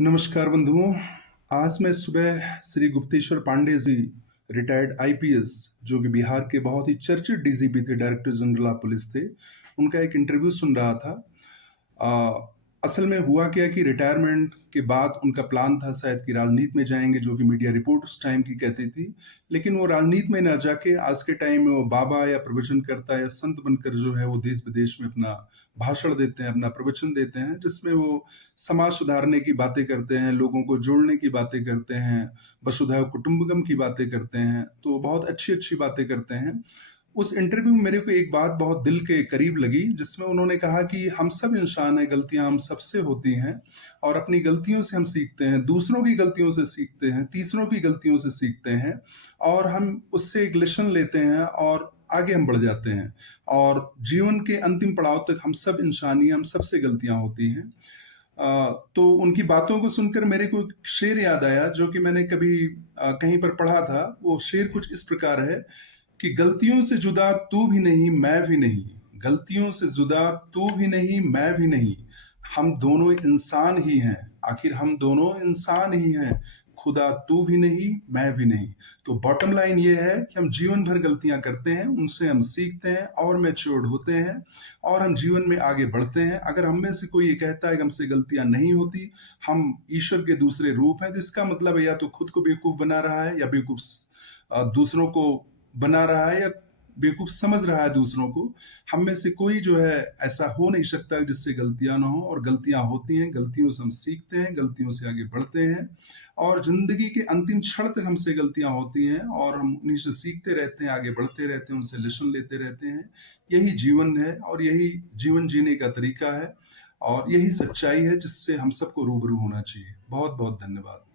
नमस्कार बंधुओं। आज मैं सुबह श्री गुप्तेश्वर पांडे जी, रिटायर्ड आईपीएस, जो कि बिहार के बहुत ही चर्चित डीजीपी थे, डायरेक्टर जनरल ऑफ पुलिस थे, उनका एक इंटरव्यू सुन रहा था। अ, असल में हुआ क्या कि रिटायरमेंट के बाद उनका प्लान था शायद कि राजनीति में जाएंगे, जो कि मीडिया रिपोर्ट उस टाइम की कहती थी। लेकिन वो राजनीति में ना जाके आज के टाइम में वो बाबा या प्रवचनकर्ता या संत बनकर जो है वो देश विदेश में अपना भाषण देते हैं, अपना प्रवचन देते हैं, जिसमें वो समाज सुधारने की बातें करते हैं, लोगों को जोड़ने की बातें करते हैं, वसुधैव कुटुंबकम की बातें करते हैं। तो बहुत अच्छी अच्छी बातें करते हैं। उस इंटरव्यू में मेरे को एक बात बहुत दिल के करीब लगी, जिसमें उन्होंने कहा कि हम सब इंसान हैं, गलतियां हम सबसे होती हैं, और अपनी गलतियों से हम सीखते हैं, दूसरों की गलतियों से सीखते हैं, तीसरों की गलतियों से सीखते हैं, और हम उससे एक लेसन लेते हैं और आगे हम बढ़ जाते हैं। और जीवन के अंतिम पड़ाव तक हम सब इंसान ही, हम सबसे गलतियां होती हैं। तो उनकी बातों को सुनकर मेरे को एक शेर याद आया, जो कि मैंने कभी कहीं पर पढ़ा था। वो शेर कुछ इस प्रकार है कि गलतियों से जुदा तू भी नहीं, मैं भी नहीं। गलतियों से जुदा तू भी नहीं, मैं भी नहीं। हम दोनों इंसान ही हैं। आखिर हम दोनों इंसान ही हैं। खुदा तू भी नहीं, मैं भी नहीं। तो बॉटम लाइन ये है कि हम जीवन भर गलतियां करते हैं, उनसे हम सीखते हैं और मैच्योर्ड होते हैं, और हम जीवन में आगे बढ़ते हैं। अगर हम में से कोई ये कहता है कि हमसे गलतियां नहीं होती, हम ईश्वर के दूसरे रूप हैं, तो इसका मतलब है या तो खुद को बेवकूफ बना रहा है, या बेवकूफ दूसरों को बना रहा है, या बेवकूफ समझ रहा है दूसरों को। हम में से कोई जो है ऐसा हो नहीं सकता जिससे गलतियां ना हो, और गलतियां होती हैं। गलतियों से हम सीखते हैं, गलतियों से आगे बढ़ते हैं, और जिंदगी के अंतिम क्षण तक हमसे गलतियां होती हैं, और हम उन्हीं से सीखते रहते हैं, आगे बढ़ते रहते हैं, उनसे लेसन लेते रहते हैं। यही जीवन है, और यही जीवन जीने का तरीका है, और यही सच्चाई है जिससे हम सबको रूबरू होना चाहिए। बहुत बहुत धन्यवाद।